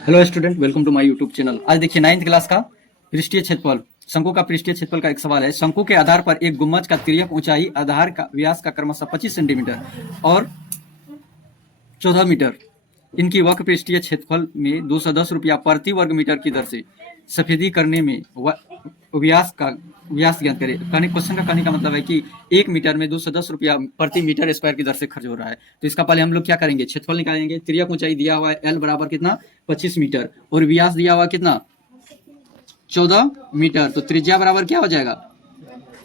Hello student, welcome to my YouTube channel. आज देखिए 9th class का पृष्ठीय क्षेत्रफल, शंकु का पृष्ठीय क्षेत्रफल का एक सवाल है। शंकु के आधार पर एक गुम्बज का तिर्यक ऊंचाई आधार का व्यास का क्रमशः 25 सेंटीमीटर और 14 मीटर, इनकी वक्र पृष्ठीय क्षेत्रफल में 210 रुपया प्रति वर्ग मीटर की दर से सफेदी करने में व्यास ज्ञात करें। क्वेश्चन का कहने का मतलब है कि 1 मीटर में 210 रुपया प्रति मीटर स्क्वायर की दर से खर्च हो रहा है। तो इसका पहले हम लोग क्या करेंगे, क्षेत्रफल निकालेंगे। तिर्यक ऊंचाई दिया हुआ है एल बराबर कितना 25 मीटर और व्यास दिया हुआ कितना 14 मीटर। तो त्रिज्या बराबर क्या हो जाएगा,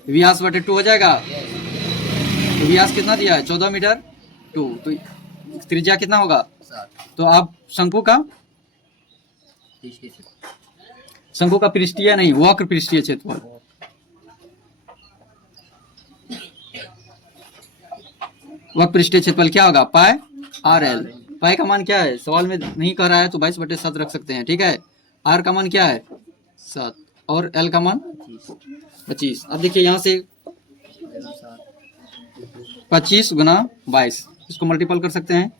व्यास बटे 2 हो जाएगा। तो व्यास कितना दिया है 14 मीटर 2, तो त्रिज्या कितना होगा। तो आप शंकु का पृष्ठीय नहीं, वक्र पृष्ठीय क्षेत्रफल, वक्र पृष्ठीय क्षेत्रफल क्या होगा, पाई आर एल। पाई का मान क्या है, सवाल में नहीं कह रहा है तो 22/7 रख सकते हैं, ठीक है। आर का मान क्या है 7 और एल का मान 25। अब देखिए यहाँ से 25 गुना 22, इसको मल्टीपल कर सकते हैं,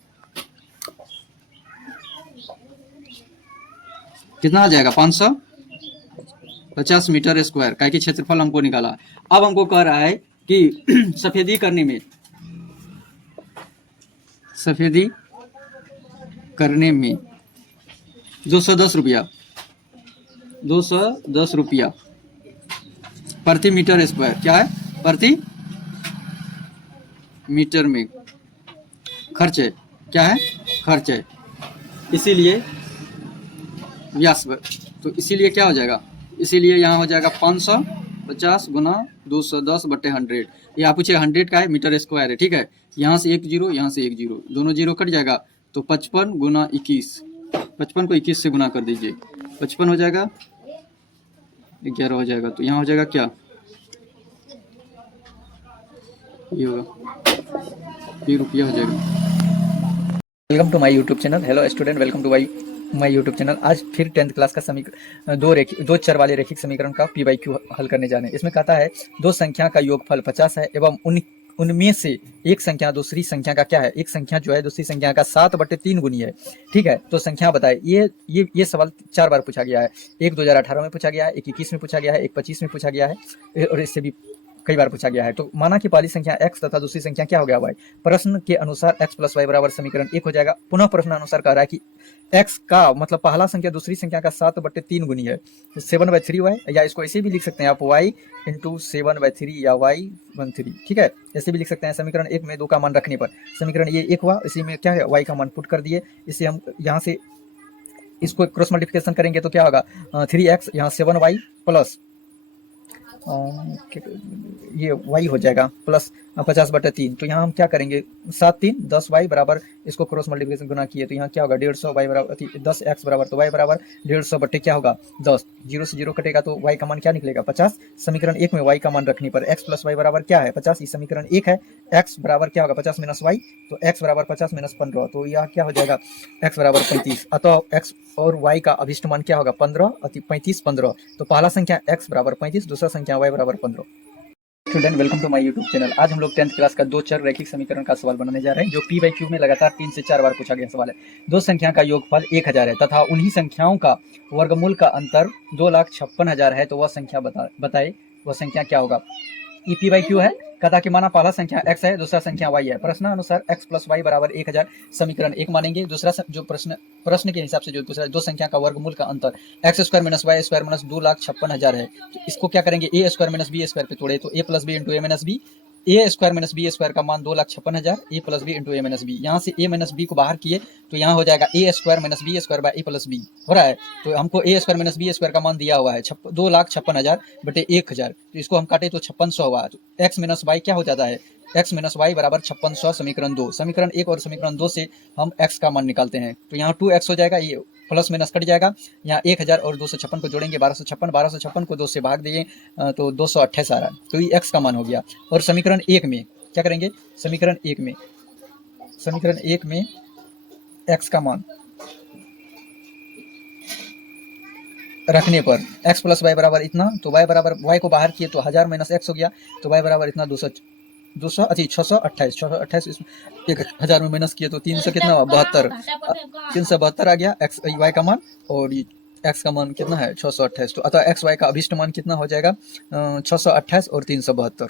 कितना आ जाएगा 550 मीटर स्क्वायर का कि क्षेत्रफल हमको निकाला। अब हमको कह रहा है कि सफेदी करने में 210 रुपया प्रति मीटर स्क्वायर, क्या है प्रति मीटर में खर्च है, क्या है खर्च है। इसीलिए व्यास, तो इसीलिए क्या हो जाएगा, इसीलिए यहाँ हो जाएगा 550 गुना 210/100। ये आप पूछे 100 का है, मीटर स्क्वायर है, ठीक है। यहाँ से 1 जीरो, यहाँ से 1 जीरो, दोनों जीरो कट जाएगा। तो 55 गुना 21, 55 को 21 से गुना कर दीजिए, 55 हो जाएगा 11 हो जाएगा। तो यहाँ हो जाएगा क्या, ये होगा, ये रुपया हो जाएगा। Welcome to my YouTube channel. Hello student, welcome to my YouTube channel. आज फिर 10th क्लास का समीकरण दो चर वाले रैखिक समीकरण का p/q हल करने जा रहे हैं। इसमें कहता है दो संख्या का योगफल 50 है एवं उनमें से एक संख्या दूसरी संख्या का क्या है, एक संख्या जो है दूसरी संख्या का 7/3 गुनी है, ठीक है। तो संख्या बताए। ये सवाल 4 बार पूछा गया है। एक 2018 में पूछा गया है, एक 21 में पूछा गया है, एक 25 में पूछा गया है और इससे भी कई बार पूछा गया है। तो माना कि पहली संख्या x तथा दूसरी संख्या क्या हो गया y। प्रश्न के अनुसार x + y बराबर समीकरण 1 हो जाएगा। पुनः प्रश्न अनुसार कह रहा है कि x का मतलब पहला संख्या दूसरी संख्या का 7/3 गुनी है, तो 7/3y, या इसको ऐसे भी लिख सकते हैं आप y × 7/3 या y/3, ठीक है। ऐसे भी लिख सकते हैं। समीकरण 1 में 2 का मान रखने पर समीकरण ये 1 हुआ, इसी में क्या है y का मान पुट कर दिए। इसे हम यहाँ से इसको क्रॉस मल्टीप्लिकेशन करेंगे तो क्या होगा 3x, यहाँ 7y प्लस ये y हो जाएगा प्लस 50/3। तो यहाँ हम क्या करेंगे 7 3 10y बराबर, इसको क्रॉस मल्टीप्लिकेशन गुना किए तो यहाँ क्या होगा 150 y बराबर 10x बराबर, तो y बराबर 150 बटे क्या होगा 10, 0 से 0 कटेगा तो y का मान क्या निकलेगा 50। समीकरण 1 में y का मान रखने पर x + y बराबर क्या है 50। इस समीकरण 1 है, x बराबर क्या होगा 50 - y, तो x बराबर 50 - 15, तो यह क्या हो जाएगा x बराबर 35। अतः x और y का अभिष्ट मान क्या होगा 15 अति 35 15। तो पहला संख्या x बराबर 35, दूसरा संख्या y बराबर 15। Student, welcome to my YouTube channel. आज हम लोग 10th क्लास का दो चर रैखिक समीकरण का सवाल बनाने जा रहे हैं, जो p/q में लगातार 3 से 4 बार पूछा गया सवाल है। दो संख्या का योगफल 1000 है तथा उन्हीं संख्याओं का वर्गमूल का अंतर 2,56,000 है, तो वह संख्या बताए वह संख्या क्या होगा। ये p/q है। कथा कि माना पहला संख्या x है, दूसरा संख्या y है। प्रश्न अनुसार x + y बराबर 1000 समीकरण 1 मानेंगे। दूसरा जो प्रश्न के हिसाब से जो दूसरा दो संख्या का वर्गमूल का अंतर x² - y² - 2,56,000 है, तो इसको क्या करेंगे a² - b² पे तोड़े तो a + b × a - b, a² - b² का मान 2,56,000, a + b × a - b। यहाँ से a - b को बाहर किए तो यहाँ हो जाएगा a² - b² a + b हो रहा है। तो हमको a² - b² का मान दिया हुआ है 2,56,000 बटे 1000, तो इसको हम काटे तो 5600 हुआ। तो x - y क्या हो जाता है, x - y बराबर 5600। समीकरण 2, समीकरण 1 और समीकरण 2 से हम x का मान निकालते हैं तो यहाँ 2x हो जाएगा, ये प्लस माइनस कट जाएगा। यहाँ 1000 और 256 को जोड़ेंगे 1256, 1256 को 2 से भाग दिए तो 228 आ रहा है, तो ये x का मान हो गया। और समीकरण 1 में क्या करेंगे, समीकरण 1 में x का मान रखने पर x + y बराबर इतना, तो y बराबर y को बाहर किए तो 1000 - x हो गया, तो y बराबर इतना 628, 628 इसमें 1000 में माइनस किए तो 300 कितना हुआ 72, 372 आ गया एक्स वाई का मान, और एक्स का मान कितना है 628। तो अतः एक्स वाई का अभिष्ट मान कितना हो जाएगा 628 और 372।